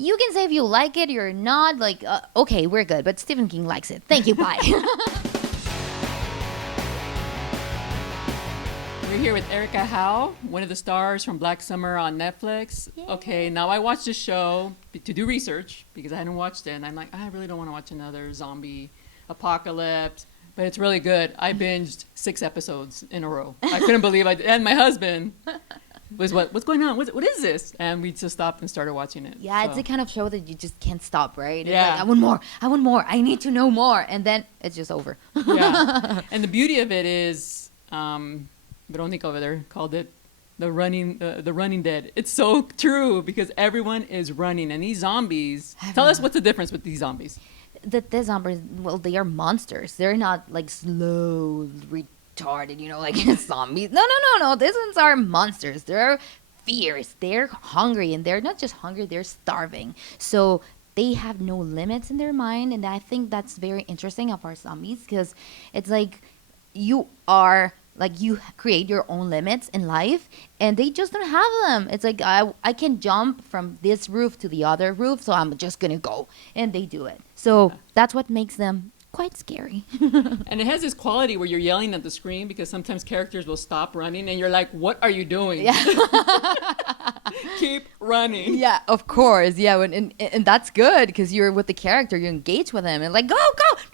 You can say if you like it or not. Like, okay, we're good. But Stephen King likes it. Thank you. Bye. We're here with Erika Hau, one of the stars from Black Summer on Netflix. Yay. Okay, now I watched this show to do research because I hadn't watched it, and I'm like, I really don't want to watch another zombie apocalypse, but it's really good. I binged 6 episodes in a row. I couldn't believe I did. And my husband was, what's going on? What is this? And we just stopped and started watching it. Yeah, So, it's the kind of show that you just can't stop, right? It's Yeah. like, I want more. I want more. I need to know more. And then it's just over. yeah. And the beauty of it is, Veronica over there called it the running dead. It's so true because everyone is running, and these zombies. Tell us what's the difference with these zombies. The zombies, well, they are monsters. They're not like slow, retarded, like zombies. No. These ones are monsters. They're fierce. They're hungry, and they're not just hungry, they're starving. So they have no limits in their mind, and I think that's very interesting of our zombies because it's like you create your own limits in life, and they just don't have them. It's like I can jump from this roof to the other roof, so I'm just gonna go, and they do it. So that's what makes them quite scary. And it has this quality where you're yelling at the screen because sometimes characters will stop running, and you're like, "What are you doing? Keep running." Yeah, of course. Yeah, and that's good because you're with the character, you engage with him, and like go,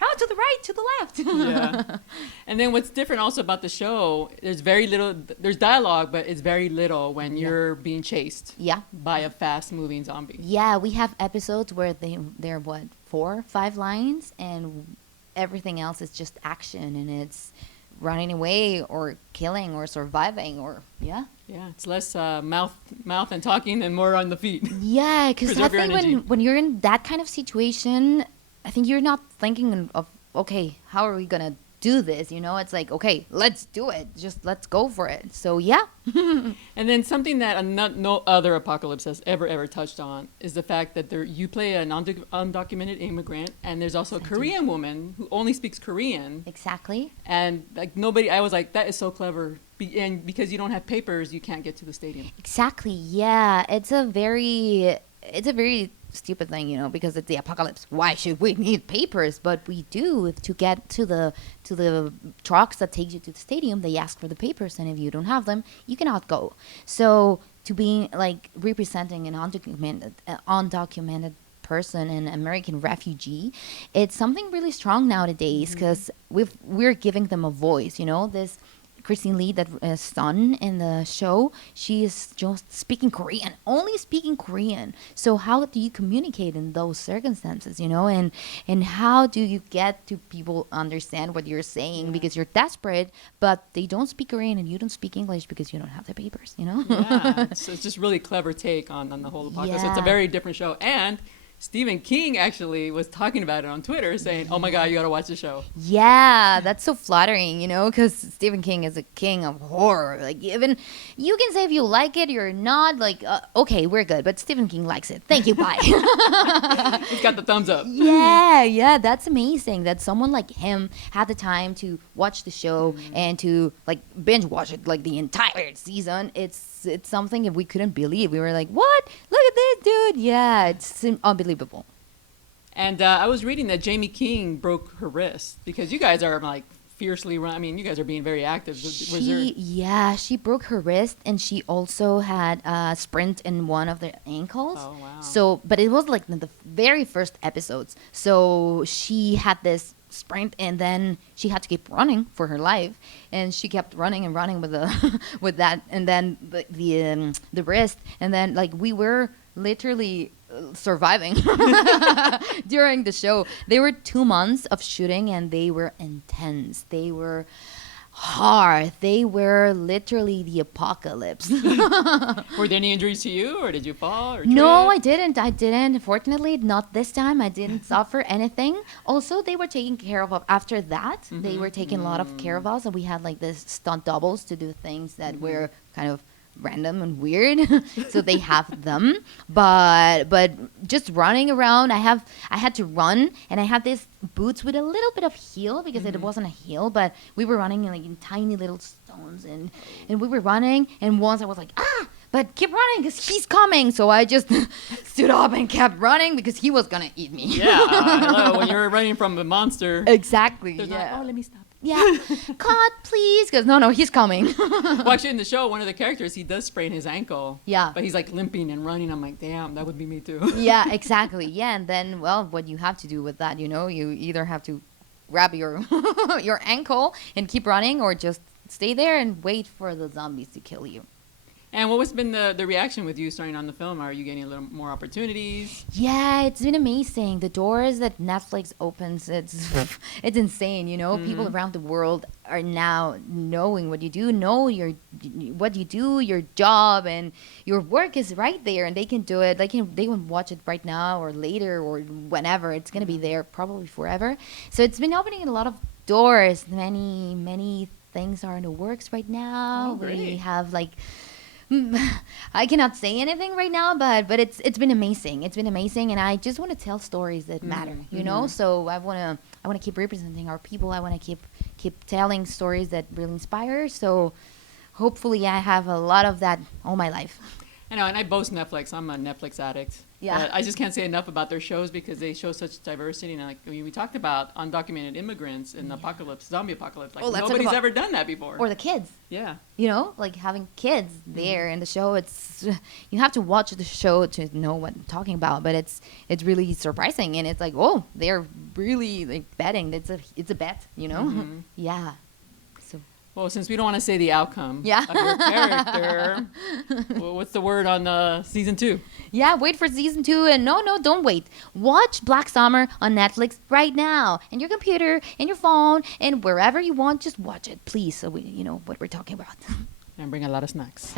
now to the right, to the left. Yeah. And then what's different also about the show, there's very little. There's dialogue, but it's very little when you're being chased. Yeah. By a fast-moving zombie. Yeah, we have episodes where they're what 4, 5 lines, and everything else is just action, and it's running away or killing or surviving or Yeah, it's less mouth and talking and more on the feet. Yeah, because I Preserve your think energy. when you're in that kind of situation, I think you're not thinking of okay, how are we gonna do this? It's like, okay, let's do it. Just let's go for it. So yeah. And then something that no other apocalypse has ever touched on is the fact that you play an undocumented immigrant, and there's also a Korean woman who only speaks Korean. Exactly. And like I was like, that is so clever. And because you don't have papers, you can't get to the stadium. Exactly. Yeah. It's a very stupid thing, because it's the apocalypse. Why should we need papers? But we do to get to the trucks that take you to the stadium. They ask for the papers, and if you don't have them, you cannot go. So to be like representing an undocumented person, an American refugee, it's something really strong nowadays because we're giving them a voice. This Christine Lee, that son in the show, she is just speaking Korean, only speaking Korean. So how do you communicate in those circumstances, and how do you get to people understand what you're saying because you're desperate, but they don't speak Korean and you don't speak English because you don't have the papers, Yeah, it's just really clever take on the whole apocalypse. So it's a very different show. And Stephen King actually was talking about it on Twitter saying, oh my God, you got to watch the show. Yeah, that's so flattering, because Stephen King is a king of horror. Like, even you can say if you like it or not. Like, okay, we're good, but Stephen King likes it. Thank you, bye. He's got the thumbs up. Yeah, that's amazing that someone like him had the time to watch the show and to like binge watch it like the entire season. It's something that we couldn't believe. We were like, what? Look at this dude. Yeah, it's unbelievable. And I was reading that Jamie King broke her wrist because you guys are like fiercely run. I mean, you guys are being very active. She broke her wrist, and she also had a sprint in one of the ankles. Oh, wow. So, but it was like the very first episodes. So she had this sprint, and then she had to keep running for her life, and she kept running and running with the with that, and then the wrist, and then like we were literally surviving during the show. They were 2 months of shooting, and they were intense. They were hard. They were literally the apocalypse. Were there any injuries to you, or did you fall? Or No, trip? I didn't. Fortunately, not this time. I didn't suffer anything. Also, they were taking care of after that. They were taking a lot of care of us, and we had like this stunt doubles to do things that were kind of random and weird. So they have them, but just running around, I had to run, and I had these boots with a little bit of heel because it wasn't a heel, but we were running in tiny little stones, and we were running, and once I was like, but keep running because he's coming. So I just stood up and kept running because he was gonna eat me. Yeah, hello. When you're running from a monster, Exactly. there's Yeah. not, oh, let me stop. Yeah. Cut, please. Because no, he's coming. Well, actually, in the show, one of the characters, he does sprain his ankle. Yeah. But he's like limping and running. I'm like, damn, that would be me too. Yeah, exactly. Yeah, and then, well, what you have to do with that, you either have to grab your your ankle and keep running, or just stay there and wait for the zombies to kill you. And what has been the reaction with you starting on the film? Are you getting a little more opportunities? Yeah, it's been amazing. The doors that Netflix opens, it's insane. People around the world are now knowing what you do, know what you do, your job, and your work is right there, and they can do it. They can watch it right now or later or whenever. It's gonna be there probably forever. So it's been opening a lot of doors. Many things are in the works right now. Oh, great. We have I cannot say anything right now, but it's been amazing. It's been amazing, and I just want to tell stories that matter, So I want to keep representing our people. I want to keep telling stories that really inspire. So hopefully, I have a lot of that all my life. I know, and I boast Netflix. I'm a Netflix addict. Yeah. But I just can't say enough about their shows because they show such diversity. And we talked about undocumented immigrants in the apocalypse, zombie apocalypse. Like nobody's ever done that before. Or the kids. Yeah. Like having kids there in the show. You have to watch the show to know what I'm talking about. But it's really surprising, and it's like, oh, they're really like betting. It's a bet, Mm-hmm. Yeah. So. Well, since we don't want to say the outcome of Yeah. your character, well, what's the word on season 2? Yeah, wait for season 2, and no, don't wait. Watch Black Summer on Netflix right now, and your computer, and your phone, and wherever you want, just watch it, please, so we know what we're talking about. And bring a lot of snacks.